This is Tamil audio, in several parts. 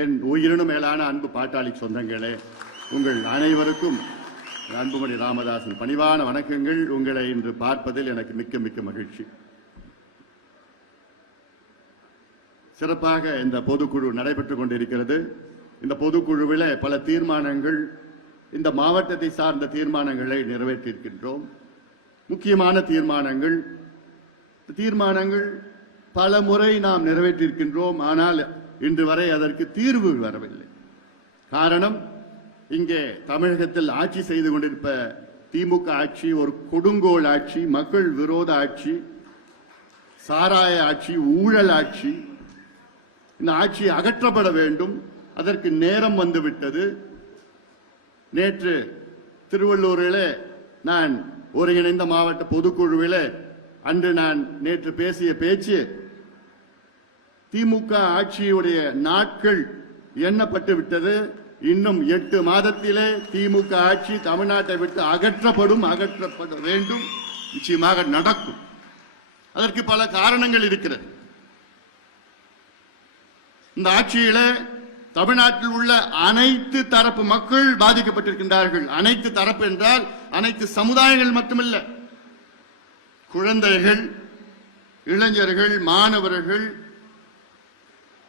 என் உயிரினும் மேலான அன்பு பாட்டாளி சொந்தங்களே உங்கள் அனைவருக்கும் அன்புமணி ராமதாசன் பணிவான வணக்கங்கள். உங்களை இன்று பார்ப்பதில் எனக்கு மிக்க மிக்க மகிழ்ச்சி. சிறப்பாக இந்த பொதுக்குழு நடைபெற்றுக் கொண்டிருக்கிறது. இந்த பொதுக்குழுவில் பல தீர்மானங்கள் இந்த மாவட்டத்தை சார்ந்த தீர்மானங்களை நிறைவேற்றியிருக்கின்றோம். முக்கியமான தீர்மானங்கள் தீர்மானங்கள் பல முறை நாம் நிறைவேற்றியிருக்கின்றோம். ஆனால் இன்று வரை அதற்கு தீர்வு வரவில்லை. காரணம் இங்கே தமிழகத்தில் ஆட்சி செய்து கொண்டிருப்ப திமுக ஆட்சி ஒரு கொடுங்கோல் ஆட்சி மக்கள் விரோத ஆட்சி சாராய ஆட்சி ஊழல் ஆட்சி. இந்த ஆட்சி அகற்றப்பட வேண்டும். அதற்கு நேரம் வந்துவிட்டது. நேற்று திருவள்ளூரிலே நான் ஒருங்கிணைந்த மாவட்ட பொதுக்குழுவிலே அன்று நான் நேற்று பேசிய பேச்சு திமுக ஆட்சியுடைய நாட்கள் எண்ணப்பட்டு விட்டது. இன்னும் எட்டு மாதத்திலே திமுக ஆட்சி தமிழ்நாட்டை விட்டு அகற்றப்படும் அகற்றப்பட வேண்டும். நிச்சயமாக நடக்கும். அதற்கு பல காரணங்கள் இருக்கிறது. இந்த ஆட்சியில தமிழ்நாட்டில் உள்ள அனைத்து தரப்பு மக்கள் பாதிக்கப்பட்டிருக்கின்றார்கள். அனைத்து தரப்பு என்றால் அனைத்து சமுதாயங்கள் மட்டுமல்ல. குழந்தைகள் இளைஞர்கள் மாணவர்கள்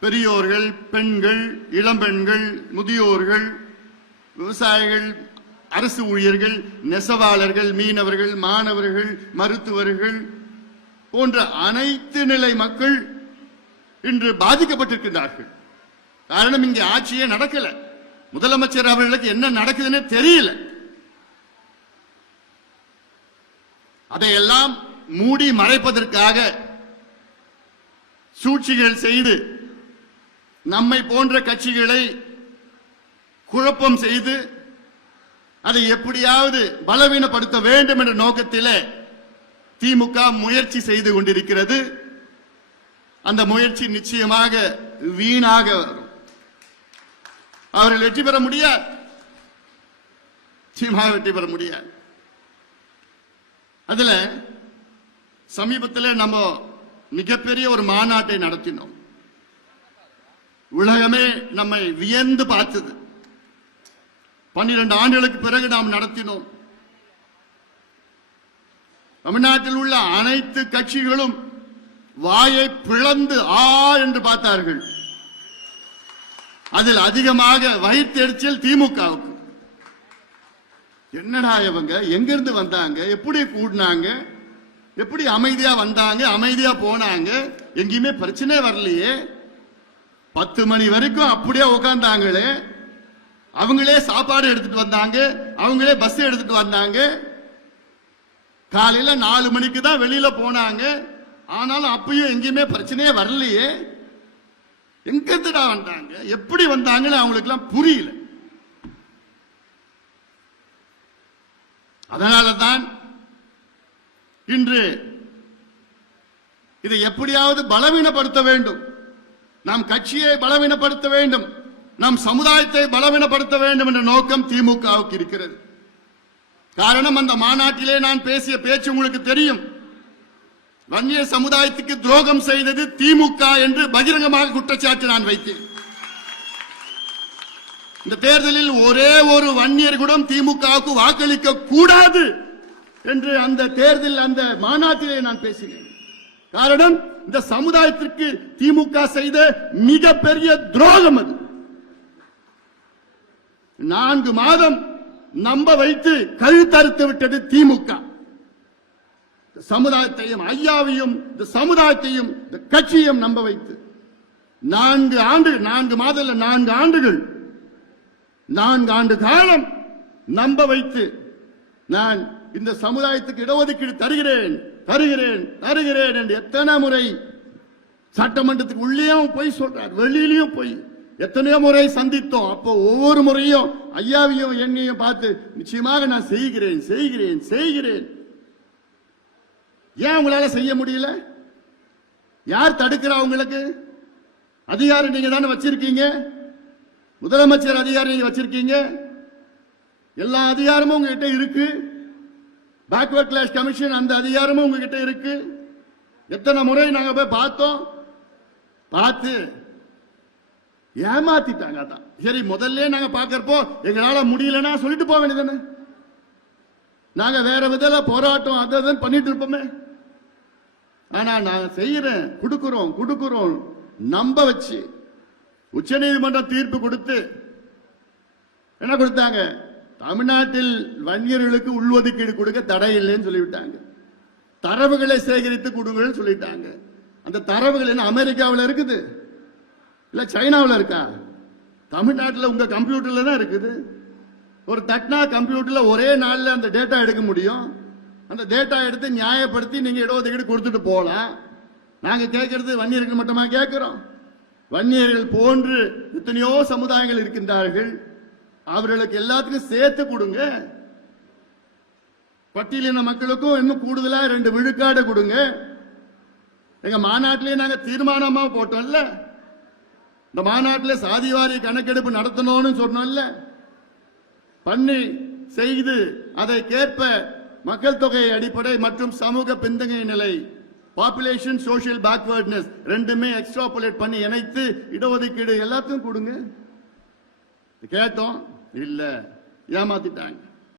பெரியோர்கள் பெண்கள் இளம்பெண்கள் முதியோர்கள் விவசாயிகள் அரசு ஊழியர்கள் நெசவாளர்கள் மீனவர்கள் மாணவர்கள் மருத்துவர்கள் போன்ற அனைத்து நிலை மக்கள் இன்று பாதிக்கப்பட்டிருக்கின்றார்கள். காரணம் இங்கே ஆட்சியே நடக்கல. முதலமைச்சர் அவர்களுக்கு என்ன நடக்குதுன்னு தெரியல. அதையெல்லாம் மூடி மறைப்பதற்காக சூழ்ச்சிகள் செய்து நம்மை போன்ற கட்சிகளை குழப்பம் செய்து அதை எப்படியாவது பலவீனப்படுத்த வேண்டும் என்ற நோக்கத்திலே திமுக முயற்சி செய்து கொண்டிருக்கிறது. அந்த முயற்சி நிச்சயமாக வீணாக வரும். அவர்கள் வெற்றி பெற முடியாது. நிச்சயமாக வெற்றி பெற முடியாது. அதுல சமீபத்தில் நம்ம மிகப்பெரிய ஒரு மாநாட்டை நடத்தினோம். உலகமே நம்மை வியந்து பார்த்தது. பன்னிரண்டு ஆண்டுகளுக்கு பிறகு நாம் நடத்தினோம். தமிழ்நாட்டில் உள்ள அனைத்து கட்சிகளும் வாயை பிளந்து ஆ என்று பார்த்தார்கள். அதில் அதிகமாக வயிற்றெரிச்சல் திமுகவுக்கு. என்னடா இவங்க? எங்கிருந்து வந்தாங்க? எப்படி கூடினாங்க? எப்படி அமைதியா வந்தாங்க? அமைதியா போனாங்க? எங்கேயுமே பிரச்சனை வரலையே. பத்து மணி வரைக்கும் அப்படியே உட்காந்தாங்களே அவங்களே சாப்பாடு எடுத்துட்டு வந்தாங்க. அவங்களே பஸ் எடுத்துட்டு வந்தாங்க. காலையில நாலு மணிக்கு தான் வெளியில போனாங்க. ஆனாலும் அப்பயும் எங்கேயுமே பிரச்சனையே வரலையே. எங்க இருந்துடா வந்தாங்க? எப்படி வந்தாங்கன்னு அவங்களுக்கு எல்லாம் புரியல. அதனாலதான் இன்று இதை எப்படியாவது பலவீனப்படுத்த வேண்டும். நாம் கட்சியை பலவீனப்படுத்த வேண்டும். நம் சமுதாயத்தை பலவீனப்படுத்த வேண்டும் என்ற நோக்கம் திமுகவுக்கு இருக்கிறது. காரணம் அந்த மாநாட்டிலே நான் பேசிய பேச்சு உங்களுக்கு தெரியும். வன்னிய சமுதாயத்துக்கு துரோகம் செய்தது திமுக என்று பகிரங்கமாக குற்றச்சாட்டு நான் வைத்தேன். இந்த தேர்தலில் ஒரே ஒரு வன்னியர் கூட திமுகவுக்கு வாக்களிக்க கூடாது என்று அந்த தேர்தல் அந்த மாநாட்டிலே நான் பேசினேன். காரணம் இந்த சமுதாயத்திற்கு திமுக செய்த மிகப்பெரிய துரோகம் அது. நான்கு மாதம் நம்ப வைத்து கழுத்தறுத்து விட்டது திமுக. சமுதாயத்தையும் ஐயாவையும் இந்த சமுதாயத்தையும் இந்த கட்சியையும் நம்ப வைத்து நான்கு ஆண்டு நான்கு மாதம் நான்கு ஆண்டுகள் நான்கு ஆண்டு காலம் நம்ப வைத்து நான் இந்த சமுதாயத்துக்கு இடஒதுக்கீடு தருகிறேன் தருகிறேன் தருகிறேன் என்று எத்தனை முறை சட்டமன்றத்துக்கு உள்ளேயும் போய் சொல்றார் வெளியிலையும் போய். எத்தனையோ முறை சந்தித்தோம். அப்போ ஒவ்வொரு முறையும் ஐயாவையும் என்னையும் பார்த்து நிச்சயமாக நான் செய்கிறேன் செய்கிறேன் செய்கிறேன். ஏன் உங்களால செய்ய முடியல? யார் தடுக்கிறா உங்களுக்கு? அதிகாரம் நீங்க தானே வச்சிருக்கீங்க? முதலமைச்சர் அதிகாரம் நீங்க வச்சிருக்கீங்க? எல்லா அதிகாரமும் உங்ககிட்ட இருக்கு. பேக்வர்ட் கிளாஸ் கமிஷன் அந்த அதிகாரமும் உங்ககிட்ட இருக்கு. எத்தனை முறை நாங்க போய் பார்த்தோம்? பார்த்து ஏமாத்திட்டாங்க அதான். சரி முதல்ல நாங்க பாக்கிறப்போ எங்களால முடியலன்னா சொல்லிட்டு போக வேண்டியதானே நாங்க வேற விதல போராட்டம் அதை தான் பண்ணிட்டு இருப்போமே. ஆனா நான் செய்யறேன் கொடுக்கிறோம் கொடுக்கிறோம் நம்ப வச்சு. உச்சநீதிமன்றம் தீர்ப்பு கொடுத்து என்ன கொடுத்தாங்க? தமிழ்நாட்டில் வன்னியர்களுக்கு உள்ஒதுக்கீடு கொடுக்க தடை இல்லைன்னு சொல்லிவிட்டாங்க. தரவுகளை சேகரித்து கொடுங்கன்னு சொல்லிட்டாங்க. அந்த தரவுகள் என்ன அமெரிக்காவில் இருக்குது? இல்ல சைனாவில் இருக்கா? தமிழ்நாட்டில் உங்க கம்ப்யூட்டர்ல தான் இருக்குது. ஒரு தட்னா கம்ப்யூட்டர்ல ஒரே நாளில் அந்த டேட்டா எடுக்க முடியும். அந்த டேட்டா எடுத்து நியாயப்படுத்தி நீங்க இடஒதுக்கீடு கொடுத்துட்டு போகலாம். நாங்க கேட்கறது வன்னியர்கள் மட்டுமா கேட்கிறோம்? வன்னியர்கள் போன்று எத்தனையோ சமுதாயங்கள் இருக்கின்றார்கள். அவர்களுக்கு எல்லாத்துக்கும் சேர்த்து கொடுங்க. பட்டியலின மக்களுக்கும் இன்னும் கூடுதலா ரெண்டு விழுக்காடு கொடுங்க. எங்க மாநாட்டிலேயே நாங்க தீர்மானமா போட்டோம்ல. இந்த மாநாட்டில் சாதிவாரி கணக்கெடுப்பு நடத்தணும்னு சொன்னோம்ல. பண்ணி செய்து அதை கேட்ப மக்கள் தொகை அடிப்படை மற்றும் சமூக பின்தங்கிய நிலை பாப்புலேஷன் சோஷியல் பேக்வர்ட்னஸ் ரெண்டுமே எக்ஸ்ட்ராபுலேட் பண்ணி இணைத்து இடஒதுக்கீடு எல்லாத்தையும் கொடுங்க. கேட்டோம். இல்லை ஏமாத்திட்டாங்க.